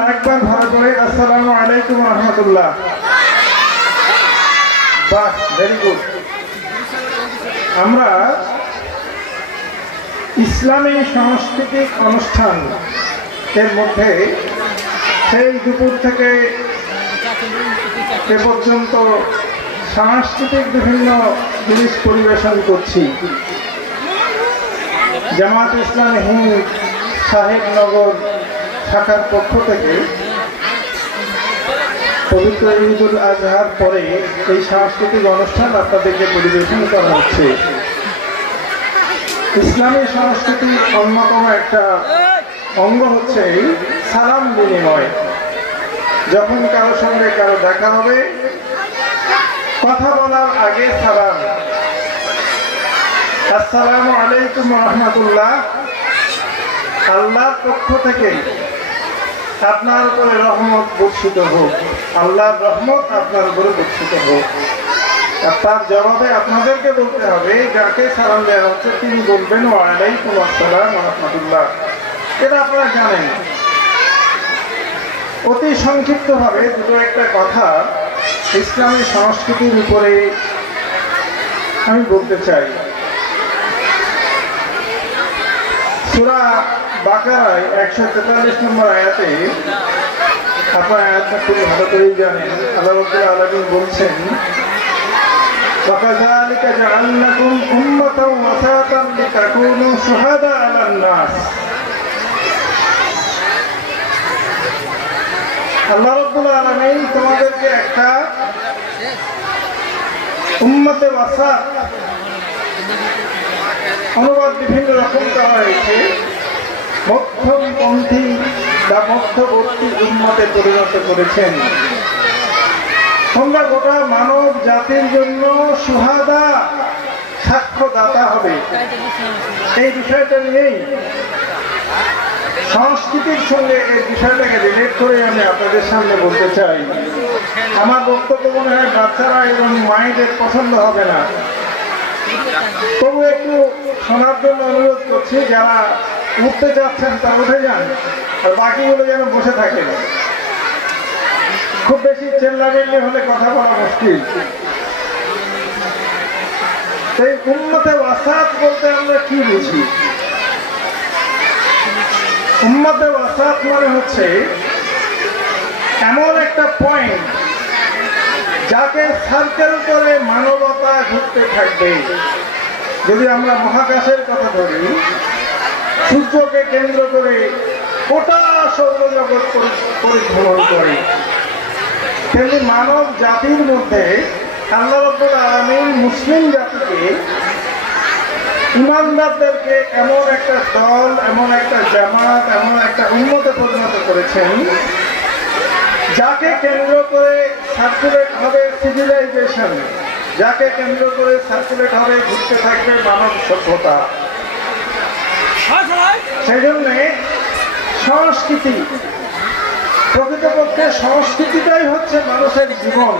আরেকবার ভালো করে, আসসালামু আলাইকুম রহমতুল্লাহ। বাহ ভেরি গুড আমরা ইসলামী সাংস্কৃতিক অনুষ্ঠান এর মধ্যে সেই দুপুর থেকে এ পর্যন্ত সাংস্কৃতিক বিভিন্ন জিনিস পরিবেশন করছি। জামাত ইসলাম হিন্দ সাহেবনগর শাখার পক্ষ থেকে পবিত্র ঈদুল আজহার পরে এই সাংস্কৃতিক অনুষ্ঠান আপনাদেরকে পরিবেশন করা হচ্ছে। ইসলামী সংস্কৃতির অন্যতম একটা অঙ্গ হচ্ছে এই সালাম বিনিময়। যখন কারোর সঙ্গে কারও দেখা হবে, কথা বলার আগে সালাম। আসসালামু আলাইকুম রহমতুল্লাহ। আল্লাহর পক্ষ থেকে আপনার উপরে রহমত বর্ষিত হোক, আল্লাহর রহমত আপনার উপরে বর্ষিত হোক। তার জবাবে আপনাদেরকে বলতে হবে, যাকে সালাম দেওয়া হচ্ছে, তিনি বলবেন, ওয়ালাইকুম আসসালাম রহমতুল্লাহ। এটা আপনারা জানেন। অতি সংক্ষিপ্তভাবে দুটো একটা কথা ইসলামী সংস্কৃতির উপরে আমি বলতে চাই। সুরা বাকারায় একশো তেতাল্লিশ নম্বর আয়াতে আপনার আয়াতটা খুব ভালো করেই জানেন আল্লাহ রব্বুল আলমী বলছেন وكذلك جعلناكم أمة وسطا لتكونوا شهداء على الناس আল্লাহ রব্বুল আলমিন তোমাদেরকে একটা উম্মতে ওয়াসাত অনুবাদ বিভিন্ন রকম করা হয়েছে মধ্যমপন্থী বা মধ্যবর্তী উন্মতে পরিণত করেছেন। তোমরা গোটা মানব জাতির জন্য সুহাদা সাক্ষ্যদাতা হবে। এই বিষয়টা নিয়েই সংস্কৃতির সঙ্গে এই বিষয়টাকে রিলেট করে আমি আপনাদের সামনে বলতে চাই। আমার বক্তব্য মনে হয় বাচ্চারা এবং মায়েদের পছন্দ হবে না। তবু একটু শোনার জন্য অনুরোধ করছি, যারা উঠতে চাচ্ছেন তা উঠে যান, আর বাকিগুলো যেন বসে থাকেন। খুব বেশি চেল্লাবেল্লি হলে কথা বলা মুশকিল। এই উন্মতে ওয়াসাত বলতে আমরা কি বুঝি? উম্মতে ওয়াসাত মানে হচ্ছে এমন একটা পয়েন্ট যাকে সার্কেল করে মানবতা ঘুরতে থাকবে। যদি আমরা মহাকাশের কথা ধরি সূর্যকে কেন্দ্র করে গোটা সৌরজগৎ পরি- পরিভ্রমণ করে। তেমনি মানব জাতির মধ্যে আল্লাহ রব্বুল আলমিন মুসলিম জাতিকে, ইমানদারদেরকে এমন একটা দল, এমন একটা জামাত, এমন একটা উন্নতে পরিণত করেছেন, যাকে কেন্দ্র করে সার্কুলেট হবে সিভিলাইজেশন যাকে কেন্দ্র করে সার্কুলেট হবে ঘুরতে থাকবে মানব সভ্যতা। সেই জন্যে সংস্কৃতি, প্রকৃতপক্ষে সংস্কৃতিটাই হচ্ছে মানুষের জীবন।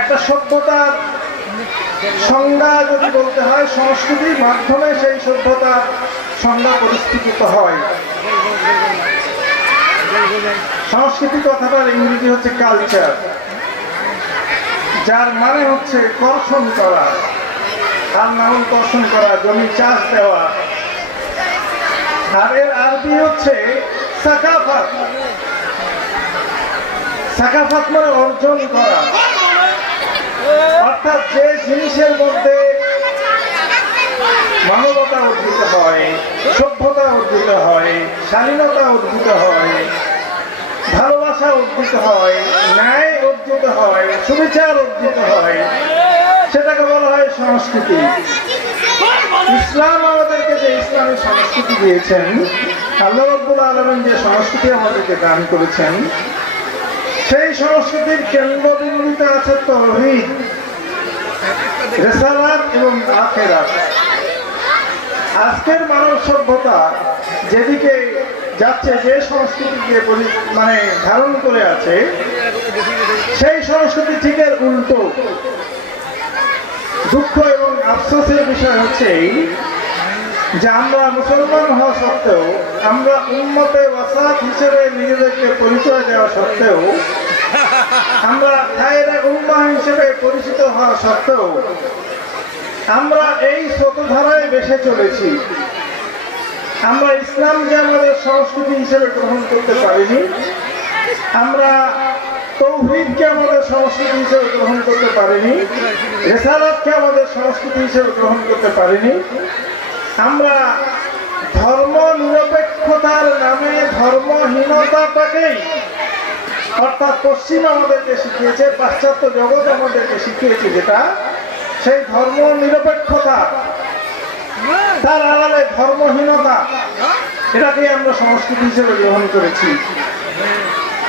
একটা সভ্যতার সংজ্ঞা যদি বলতে হয়, সংস্কৃতির মাধ্যমে সেই সভ্যতার সংজ্ঞা পরিস্থিতিত হয়। সংস্কৃতি কথাটার ইংরেজি হচ্ছে কালচার যার মানে হচ্ছে কর্ষণ করা আর নাম কর্ষণ করা, জমি চাষ দেওয়া। এর আরবি হচ্ছে মানে অর্জন করা। অর্থাৎ যে জিনিসের মধ্যে মানবতা অর্জিত হয়, সভ্যতা অর্জিত হয় স্বাধীনতা অর্জিত হয়, ভালোবাসা অর্জিত হয়, ন্যায় অর্জিত হয়, সুবিচার অর্জিত হয়, সেটাকে বলা হয় সংস্কৃতি। ইসলাম আমাদেরকে যে ইসলামী সংস্কৃতি দিয়েছেন আল্লাহ রব্বুল আলমিন যে সংস্কৃতি আমাদেরকে দান করেছেন, সেই সংস্কৃতির কেন্দ্রবিন্দুতে আছে তহিদ রেসালাত এবং আখেরাত। আজকের মানব সভ্যতা যেদিকে যাচ্ছে, যে সংস্কৃতিকে মানে ধারণ করে আছে, সেই সংস্কৃতি ঠিক এর উল্টো। দুঃখ এবং আফসোসের বিষয় হচ্ছে যে আমরা মুসলমান হওয়া সত্ত্বেও, আমরা উন্মতে ওয়াসাত হিসেবে নিজেদেরকে পরিচয় দেওয়া সত্ত্বেও, আমরা খায়রা উম্মা হিসেবে পরিচিত হওয়া সত্ত্বেও, আমরা এই স্রোতধারায় বেসে চলেছি। আমরা ইসলামকে আমাদের সংস্কৃতি হিসেবে গ্রহণ করতে পারিনি। আমরা তৌহিদকে আমাদের সংস্কৃতি হিসেবে গ্রহণ করতে পারিনি, রেসালাতকে আমাদের সংস্কৃতি হিসেবে গ্রহণ করতে পারিনি। আমরা ধর্ম নিরপেক্ষতার নামে ধর্মহীনতাটাকেই অর্থাৎ পশ্চিম আমাদেরকে শিখিয়েছে, পাশ্চাত্য জগৎ আমাদেরকে শিখিয়েছে যেটা, সেই ধর্ম নিরপেক্ষতা তার আড়ালে ধর্মহীনতা, এটাকেই আমরা সংস্কৃতি হিসেবে গ্রহণ করেছি।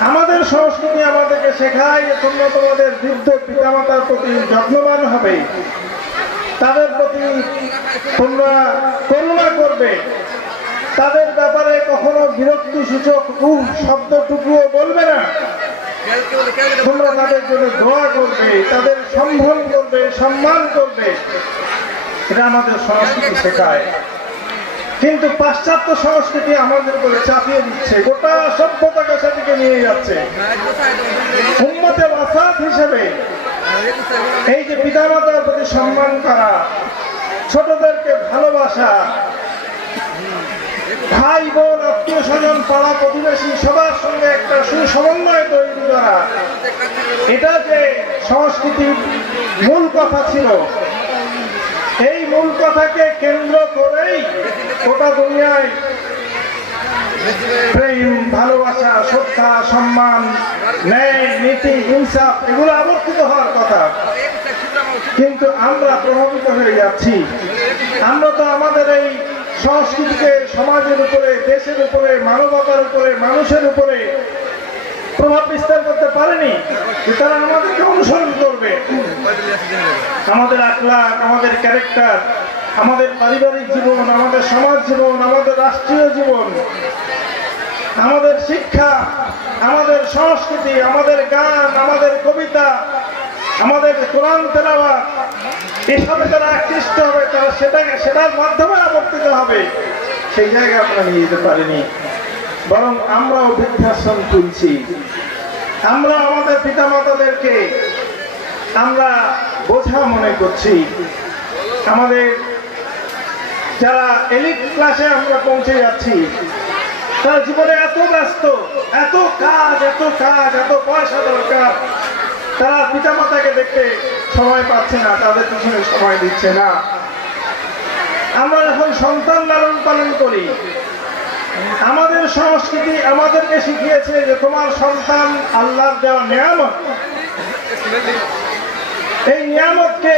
আমাদের সংস্কৃতি আমাদেরকে শেখায় যে তোমরা তোমাদের বৃদ্ধ পিতামাতার প্রতি যত্নবান হবে। তাদের প্রতি তোমরা করুণা করবে। তাদের ব্যাপারে কখনো বিরক্তি সূচক উহ শব্দটুকুও বলবে না। তোমরা তাদের জন্য দোয়া করবে, তাদের সম্ভ্রম করবে, সম্মান করবে। এটা আমাদের সংস্কৃতি শেখায়। কিন্তু পাশ্চাত্য সংস্কৃতি আমাদের উপরে চাপিয়ে দিচ্ছে। গোটা সভ্যতাকে সেদিকে নিয়ে যাচ্ছে। উন্মতে ওয়াসাত হিসেবে এই যে পিতামাতার প্রতি সম্মান করা, ছোটদেরকে ভালোবাসা ভাই বোন আত্মীয় স্বজন পাড়া প্রতিবেশী, সবার সঙ্গে একটা সুসমন্বয় তৈরি করা, এটা যে সংস্কৃতির মূল কথা ছিল এই মূল কথাকে কেন্দ্র করেই গোটা দুনিয়ায় প্রেম, ভালোবাসা, শ্রদ্ধা, সম্মান, ন্যায়, নীতি, ইনসাফ, এগুলো আবর্তিত হওয়ার কথা। কিন্তু আমরা প্রভাবিত হয়ে যাচ্ছি। আমরা তো আমাদের এই সংস্কৃতিকে সমাজের উপরে, দেশের উপরে, মানবতার উপরে, মানুষের উপরে প্রভাব বিস্তার করতে পারেনি। তারা আমাদেরকে অনুসরণ করবে। আমাদের আখলাক আমাদের ক্যারেক্টার আমাদের পারিবারিক জীবন, আমাদের সমাজ জীবন, আমাদের রাষ্ট্রীয় জীবন, আমাদের শিক্ষা, আমাদের সংস্কৃতি, আমাদের গান, আমাদের কবিতা, আমাদের কোরআন তেলাওয়াত, এসবে যারা আকৃষ্ট হবে, তারা সেটাকে সেটার মাধ্যমে আবর্তিত হবে। সেই জায়গায় আমরা নিয়ে যেতে পারিনি। বরং আমরাও বৃদ্ধাশ্রম তুলছি আমরা আমাদের পিতামাতাদেরকে আমরা বোঝা মনে করছি, আমাদের যারা এলিট ক্লাসে আমরা পৌঁছে যাচ্ছি, তারা জীবনে এত ব্যস্ত, এত কাজ এত কাজ, এত পয়সা দরকার। তারা পিতামাতাকে দেখতে সময় পাচ্ছে না, তাদের পিছনে সময় দিচ্ছে না। আমরা যখন সন্তান লালন পালন করি, আমাদের সংস্কৃতি আমাদেরকে শিখিয়েছে যে তোমার সন্তান আল্লাহর দেওয়া নিয়ামত। এই নিয়ামতকে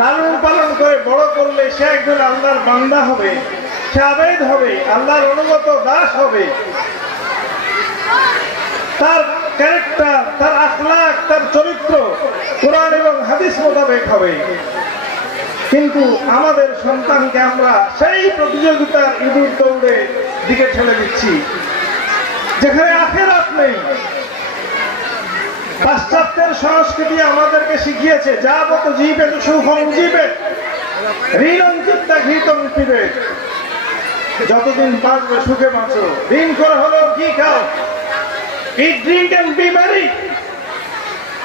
লালন পালন করে বড় করলে সে একজন আল্লাহর বান্দা হবে, সে আবেদ হবে, আল্লাহর অনুগত দাস হবে। তার ক্যারেক্টার তার আখলাক, তার চরিত্র কোরআন এবং হাদিস মোতাবেক হবে। কিন্তু আমাদের সন্তানকে আমরা সেই প্রতিযোগিতার ইঁদুর দৌড়ে দিকে ঠেলে দিচ্ছি, যেখানে আখেরাত নেই। পাশ্চাত্যের সংস্কৃতি আমাদেরকে শিখিয়েছে যাবত জীবে তো সুখম জীবে ঋণ চিত্তা ঘৃতম পিবে যতদিন বাঁচবে, সুখে বাঁচো। ঋণ করে হলেও কি খাও? Eat drink and be merry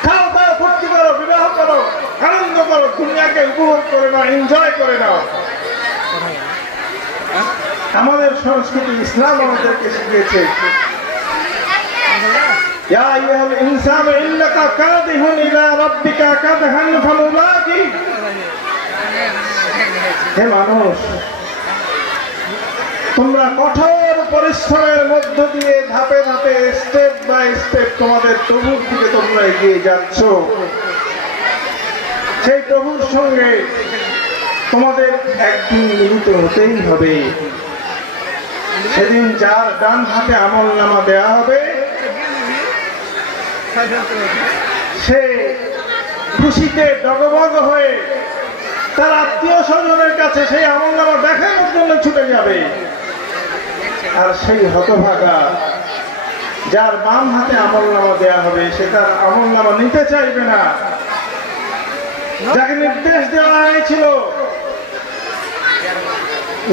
খাও দাও ফুর্তি করো, বিবাহ করো, আনন্দ করো, দুনিয়াকে উপভোগ করে নাও এনজয় করে নাও। আমাদের সংস্কৃতি ইসলাম আমাদেরকে শিখিয়েছে। يا أيها الإنسان إنك كادح إلى ربك كدحا فملاقيه হে মানুষ তোমরা কঠোর পরিশ্রমের মধ্য দিয়ে ধাপে ধাপে স্টেপ বাই স্টেপ তোমাদের প্রভুর দিকে তোমরা এগিয়ে যাচ্ছ সেই প্রভুর সঙ্গে তোমাদের একদিন মিলিত হতেই হবে সেদিন যার ডান হাতে আমল নামা দেওয়া হবে সে খুশিতে ডগমগ হয়ে তার আত্মীয় স্বজনের কাছে সেই আমল নামা দেখানোর জন্য ছুটে যাবে। আর সেই হতভাগা যার বাম হাতে আমল নামা দেওয়া হবে, সে তার আমল নামা নিতে চাইবে না। যাকে নির্দেশ দেওয়া হয়েছিল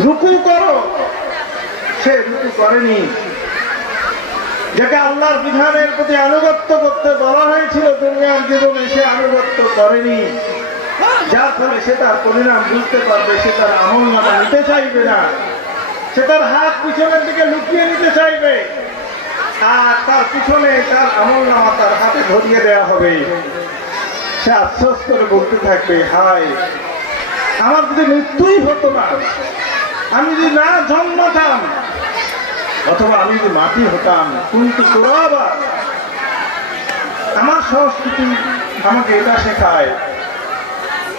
রুকু করো। সে রুকু করেনি। যাকে আল্লাহর বিধানের প্রতি আনুগত্য করতে বলা হয়েছিল, দুনিয়ার জীবনে সে আনুগত্য করেনি। যার ফলে সে তার পরিণাম বুঝতে পারবে, সে তার আমল নামা নিতে চাইবে না। সে তার হাত পিছনের দিকে লুকিয়ে নিতে চাইবে। আর তার পিছনে তার আমল নামা তার হাতে ধরিয়ে দেওয়া হবে। সে আফসোস করে বলতে থাকবে, হায়, আমার যদি মৃত্যুই হতো না, আমি যদি না জন্মাতাম অথবা আমি যদি মাটি হতাম কিন্তু তোরা আমার সংস্কৃতি আমাকে এটা শেখায়,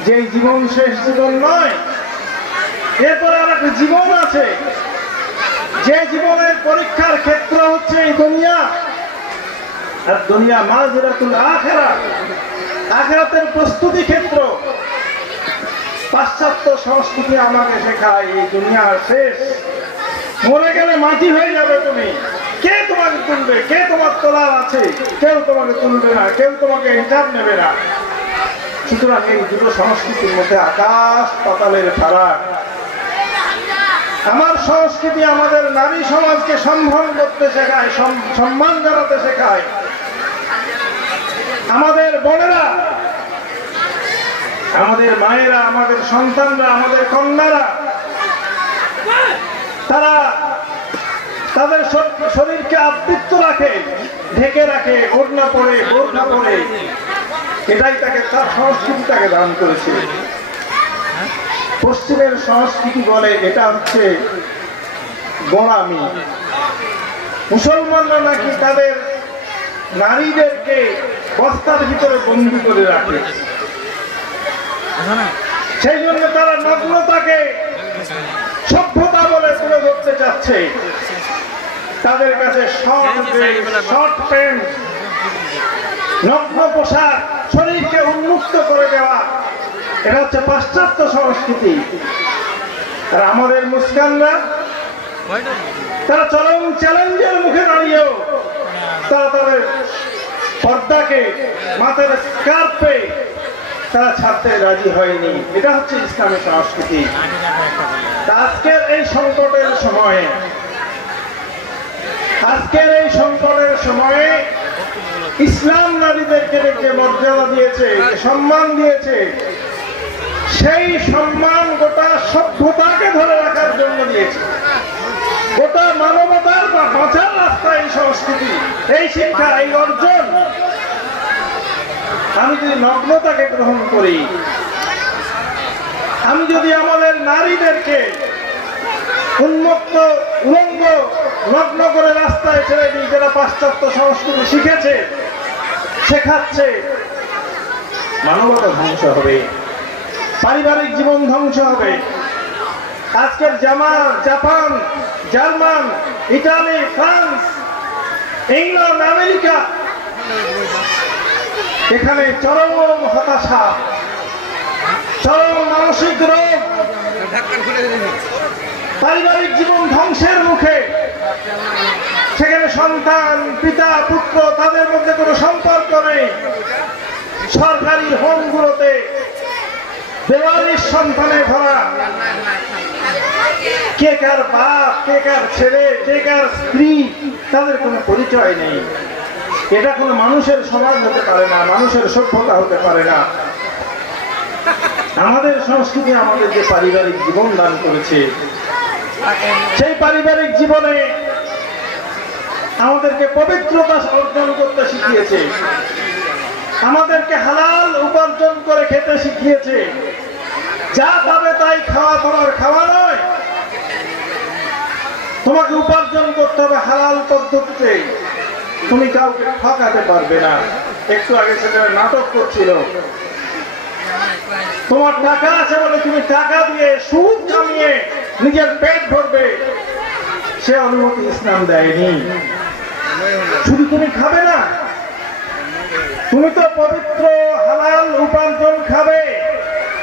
যে জীবন শেষ জীবন নয়, এরপরে আর একটা জীবন আছে। যে জীবনের পরীক্ষার ক্ষেত্র হচ্ছে এই দুনিয়া। আর দুনিয়া মাজরাতুল আখেরা, আখেরাতের প্রস্তুতি ক্ষেত্র। পাশ্চাত্য সংস্কৃতি আমাকে শেখায়, এই দুনিয়ার শেষ। মরে গেলে মাটি হয়ে যাবে তুমি। কে তোমাকে তুলবে? কে তোমার তোলার আছে? কেউ তোমাকে তুলবে না, কেউ তোমাকে হিসাব নেবে না। সুতরাং এই দুটো সংস্কৃতির মধ্যে আকাশ পাতালের ফারাক আমার সংস্কৃতি আমাদের নারী সমাজকে সম্মান করতে শেখায় সম্মান জানাতে শেখায়। আমাদের বোনেরা, আমাদের মায়েরা, আমাদের সন্তানরা, আমাদের কন্যারা তারা তাদের শরীরকে আবৃত্ত রাখে ঢেকে রাখে ওড়না পরে বোরখা পরে। এটাই তাকে তার সংস্কৃতি তাকে দান করেছে। পশ্চিমের সংস্কৃতি বলে এটা হচ্ছে গোড়ামি। মুসলমানরা নাকি তাদের নারীদেরকে বস্তার ভিতরে বন্দি করে রাখে। সেই জন্য তারা নগ্নতাকে সভ্যতা তুলে ধরতে চাচ্ছে তাদের কাছে শর্ট শর্ট প্যান্ট নগ্ন পোশাক শরীরকে উন্মুক্ত করে দেওয়া। এটা হচ্ছে পাশ্চাত্য সংস্কৃতি। আর আমাদের মুসকানরা তারা চরম চ্যালেঞ্জের মুখে দাঁড়িয়েও তারা তাদের পর্দাকে মাথার স্কার্পে তারা ছাড়তে রাজি হয়নি। এটা হচ্ছে ইসলামের সংস্কৃতি। আজকের এই সংকটের সময়ে, আজকের এই সংকটের সময়ে ইসলাম নারীদেরকে যে মর্যাদা দিয়েছে সম্মান দিয়েছে, সেই সম্মান গোটা সভ্যতাকে ধরে রাখার জন্য দিয়েছে। গোটা মানবতার বা বাঁচার রাস্তা এই সংস্কৃতি, এই শিক্ষা, এই অর্জন। আমি যদি নগ্নতাকে গ্রহণ করি আমি যদি আমাদের নারীদেরকে উন্মুক্ত উলঙ্গ নগ্ন করে রাস্তায় ছেড়ে দিই, যারা পাশ্চাত্য সংস্কৃতি শিখেছে, শেখাচ্ছে, মানবতা ধ্বংস হবে, পারিবারিক জীবন ধ্বংস হবে। আজকের জামা Japan, German, Italy, France, England, America, এখানে চরম হতাশা। চরম মানসিক রোগ পারিবারিক জীবন ধ্বংসের মুখে। সেখানে সন্তান পিতা পুত্র তাদের মধ্যে কোনো সম্পর্ক নেই। সরকারি হোমগুলোতে দেওয়ালির সন্তানে ভরা কে কার বাপ কে কার ছেলে কে কার স্ত্রী তাদের কোনো পরিচয় নেই। এটা কোনো মানুষের সমাজ হতে পারে না মানুষের সভ্যতা হতে পারে না। আমাদের সংস্কৃতি আমাদের যে পারিবারিক জীবন দান করেছে, সেই পারিবারিক জীবনে আমাদেরকে পবিত্রতা অর্জন করতে শিখিয়েছে, আমাদেরকে হালাল উপার্জন করে খেতে শিখিয়েছে, যা পাবে তাই খাওয়া তোমার খাওয়া নয়। তোমাকে উপার্জন করতে হবে হালাল পদ্ধতিতে। তুমি কাউকে ঠকাতে পারবে না। একটু আগে সেটা নাটক করছিল। তোমার টাকা আছে বলে তুমি টাকা দিয়ে সুদ জমিয়ে নিজের পেট ভরবে। সে অনুমতি ইসলাম দেয়নি। শুধু তুমি খাবে না, তুমি তো পবিত্র হালাল উপার্জন খাবে।